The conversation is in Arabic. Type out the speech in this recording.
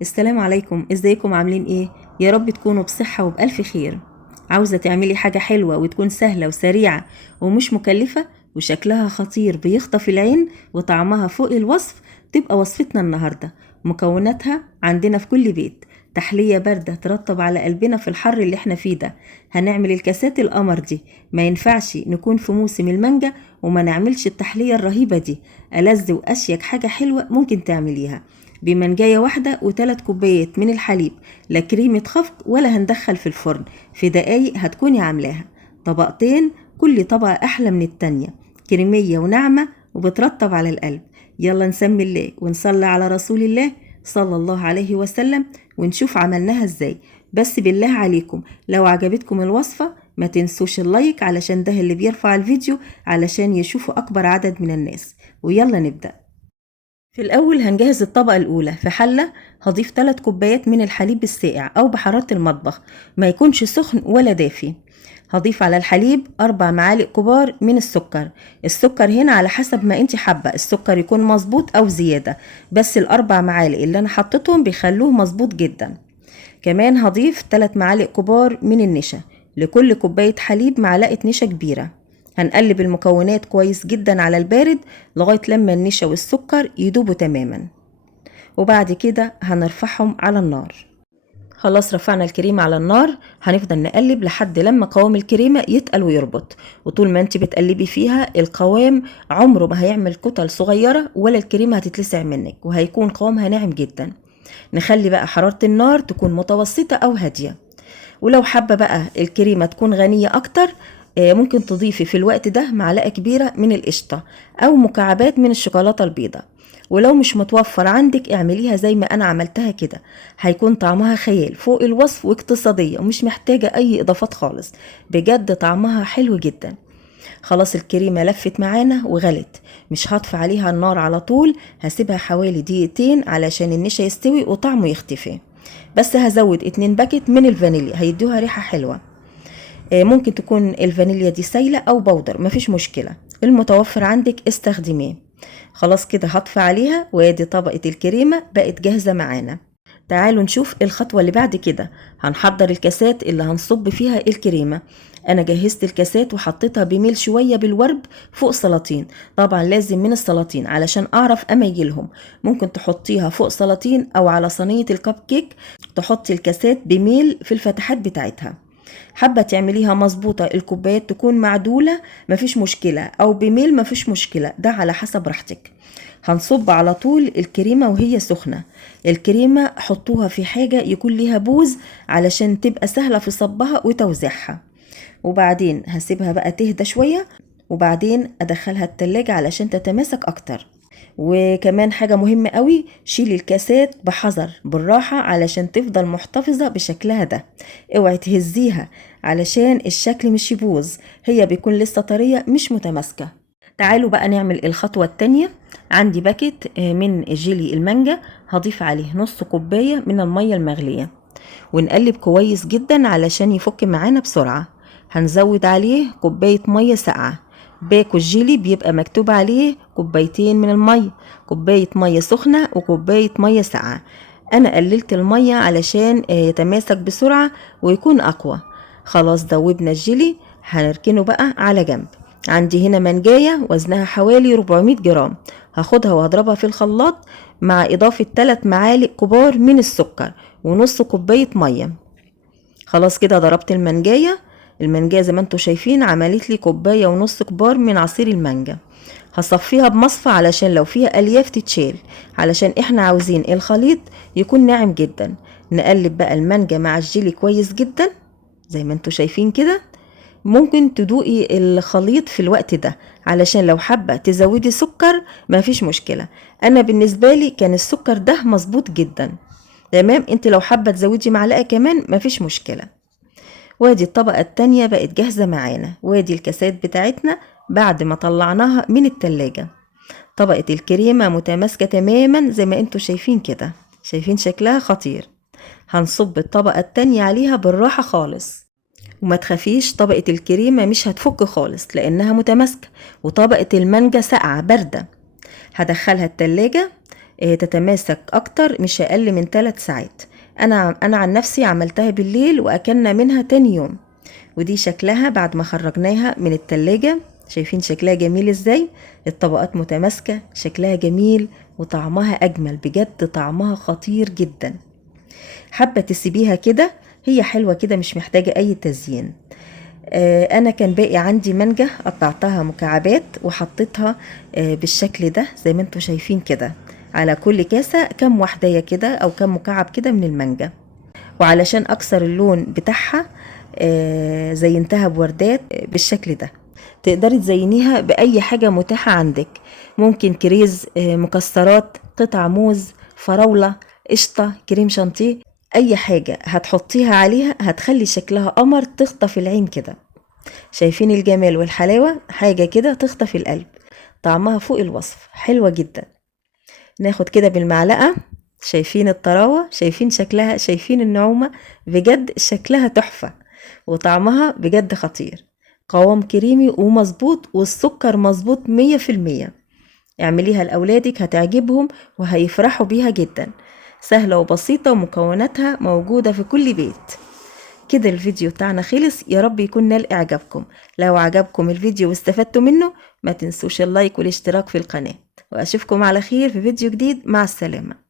السلام عليكم، ازيكم عاملين ايه؟ يا رب تكونوا بصحة وبألف خير. عاوزة تعملي حاجة حلوة وتكون سهلة وسريعة ومش مكلفة وشكلها خطير بيخطف العين وطعمها فوق الوصف؟ تبقى وصفتنا النهاردة. مكوناتها عندنا في كل بيت. تحلية باردة ترطب على قلبنا في الحر اللي احنا فيه ده. هنعمل الكاسات القمر دي. ما ينفعش نكون في موسم المانجا وما نعملش التحلية الرهيبة دي. ألذ وأشيك حاجة حلوة ممكن تعمليها بمنجاية واحدة و3 كوبايات من الحليب. لا كريمة خفق ولا هندخل في الفرن، في دقايق هتكوني عاملاها. طبقتين، كل طبقة أحلى من التانية، كريمية وناعمة وبترطب على القلب. يلا نسمي الله ونصلي على رسول الله صلى الله عليه وسلم ونشوف عملناها ازاي. بس بالله عليكم لو عجبتكم الوصفة ما تنسوش اللايك علشان ده اللي بيرفع الفيديو علشان يشوفوا أكبر عدد من الناس. ويلا نبدأ. في الأول هنجهز الطبقة الأولى. في حلة هضيف 3 كوبايات من الحليب الساقع أو بحرارة المطبخ، ما يكونش سخن ولا دافي. هضيف على الحليب 4 معالق كبار من السكر. السكر هنا على حسب ما انت حابة، السكر يكون مظبوط أو زيادة، بس ال4 معالق اللي أنا حطيتهم بيخلوه مظبوط جدا. كمان هضيف 3 معالق كبار من النشا. لكل كوباية حليب معلقة نشا كبيرة. هنقلب المكونات كويس جدا على البارد لغاية لما النشا والسكر يدوبوا تماما، وبعد كده هنرفعهم على النار. خلاص رفعنا الكريمة على النار، هنفضل نقلب لحد لما قوام الكريمة يتقل ويربط. وطول ما انت بتقلبي فيها القوام عمره ما هيعمل كتل صغيرة ولا الكريمة هتتلسع منك، وهيكون قوامها ناعم جدا. نخلي بقى حرارة النار تكون متوسطة أو هادية. ولو حابة بقى الكريمة تكون غنية أكتر، ممكن تضيفي في الوقت ده معلقة كبيرة من القشطة أو مكعبات من الشوكولاتة البيضاء. ولو مش متوفر عندك اعمليها زي ما أنا عملتها كده، هيكون طعمها خيال فوق الوصف واقتصادية ومش محتاجة أي إضافات خالص. بجد طعمها حلو جدا. خلاص الكريمة لفت معانا وغلت، مش هطفي عليها النار على طول، هسيبها حوالي دقيقتين علشان النشا يستوي وطعمه يختفي. بس هزود 2 باكت من الفانيليا هيدوها ريحة حلوة. ممكن تكون الفانيليا دي سايلة او بودر، مفيش مشكلة، المتوفر عندك استخدميه. خلاص كده هطفي عليها، وادي طبقة الكريمة بقت جاهزة معانا. تعالوا نشوف الخطوة اللي بعد كده. هنحضر الكاسات اللي هنصب فيها الكريمة. انا جهزت الكاسات وحطيتها بميل شوية بالورب فوق سلاطين. طبعا لازم من السلاطين علشان اعرف اميلهم. ممكن تحطيها فوق سلاطين او على صينية الكب كيك، تحطي الكاسات بميل في الفتحات بتاعتها. حابة تعمليها مظبوطة الكوبايات تكون معدولة مفيش مشكلة، او بميل مفيش مشكلة، ده على حسب راحتك. هنصب على طول الكريمة وهي سخنة. الكريمة حطوها في حاجة يكون ليها بوز علشان تبقى سهلة في صبها وتوزيعها. وبعدين هسيبها بقى تهدى شوية، وبعدين ادخلها التلاجة علشان تتماسك اكتر. وكمان حاجة مهمة قوي، شيلي الكاسات بحذر بالراحة علشان تفضل محتفظة بشكلها ده. اوعي تهزيها علشان الشكل مش يبوظ، هي بيكون لسه طرية مش متماسكة. تعالوا بقى نعمل الخطوة التانية. عندي باكت من جيلي المانجا، هضيف عليه نص كوباية من المية المغلية ونقلب كويس جدا علشان يفك معانا بسرعة. هنزود عليه كوباية مية ساقعة. باكو الجيلي بيبقى مكتوب عليه كوبايتين من المية، كوباية مية سخنة وكوباية مية ساقعة. انا قللت المية علشان يتماسك بسرعة ويكون اقوى. خلاص دوبنا الجيلي، هنركنه بقى على جنب. عندي هنا منجاية وزنها حوالي 400 جرام، هاخدها وهضربها في الخلاط مع اضافة 3 معالق كبار من السكر ونص كوباية مية. خلاص كده ضربت المانجاية زي ما انتوا شايفين عملت لي كوباية ونص كبار من عصير المانجا. هصفيها بمصفى علشان لو فيها الياف تتشال، علشان احنا عاوزين الخليط يكون ناعم جدا. نقلب بقى المانجا مع الجيلي كويس جدا زي ما انتوا شايفين كده. ممكن تدوقي الخليط في الوقت ده علشان لو حابة تزودي سكر مفيش مشكلة. انا بالنسبة لي كان السكر ده مظبوط جدا تمام، انت لو حابة تزودي معلقة كمان مفيش مشكلة. وادي الطبقة التانية بقت جاهزة معانا، وادي الكاسات بتاعتنا بعد ما طلعناها من التلاجة. طبقة الكريمة متماسكة تماما زي ما انتوا شايفين كده، شايفين شكلها خطير. هنصب الطبقة التانية عليها بالراحة خالص، وما تخافيش طبقة الكريمة مش هتفك خالص لانها متماسكة، وطبقة المانجا ساقعة باردة. هدخلها التلاجة تتماسك اكتر، مش اقل من 3 ساعات. انا عن نفسي عملتها بالليل واكلنا منها تاني يوم. ودي شكلها بعد ما خرجناها من التلاجة. شايفين شكلها جميل ازاي؟ الطبقات متماسكة، شكلها جميل وطعمها اجمل، بجد طعمها خطير جدا. حابة تسيبيها كده، هي حلوة كده مش محتاجة اي تزيين. انا كان باقي عندي مانجا، قطعتها مكعبات وحطيتها بالشكل ده زي ما انتوا شايفين كده. على كل كاسة كم واحدة كده او كم مكعب كده من المانجا. وعلشان اكسر اللون بتاعها زينتها بوردات بالشكل ده. تقدري تزينيها باي حاجة متاحة عندك، ممكن كريز، مكسرات، قطع موز، فراولة، قشطة، كريم شانتيه. اي حاجة هتحطيها عليها هتخلي شكلها قمر، تخطف العين كده. شايفين الجمال والحلاوة؟ حاجة كده تخطف القلب، طعمها فوق الوصف، حلوة جدا. ناخد كده بالمعلقة. شايفين الطراوة؟ شايفين شكلها؟ شايفين النعومة؟ بجد شكلها تحفة وطعمها بجد خطير. قوام كريمي ومظبوط، والسكر مظبوط 100%. اعمليها لأولادك هتعجبهم وهيفرحوا بيها جدا. سهلة وبسيطة ومكوناتها موجودة في كل بيت. كده الفيديو بتاعنا خلص، يا رب يكون نال اعجابكم. لو عجبكم الفيديو واستفدتوا منه ما تنسوش اللايك والاشتراك في القناة، واشوفكم على خير في فيديو جديد. مع السلامة.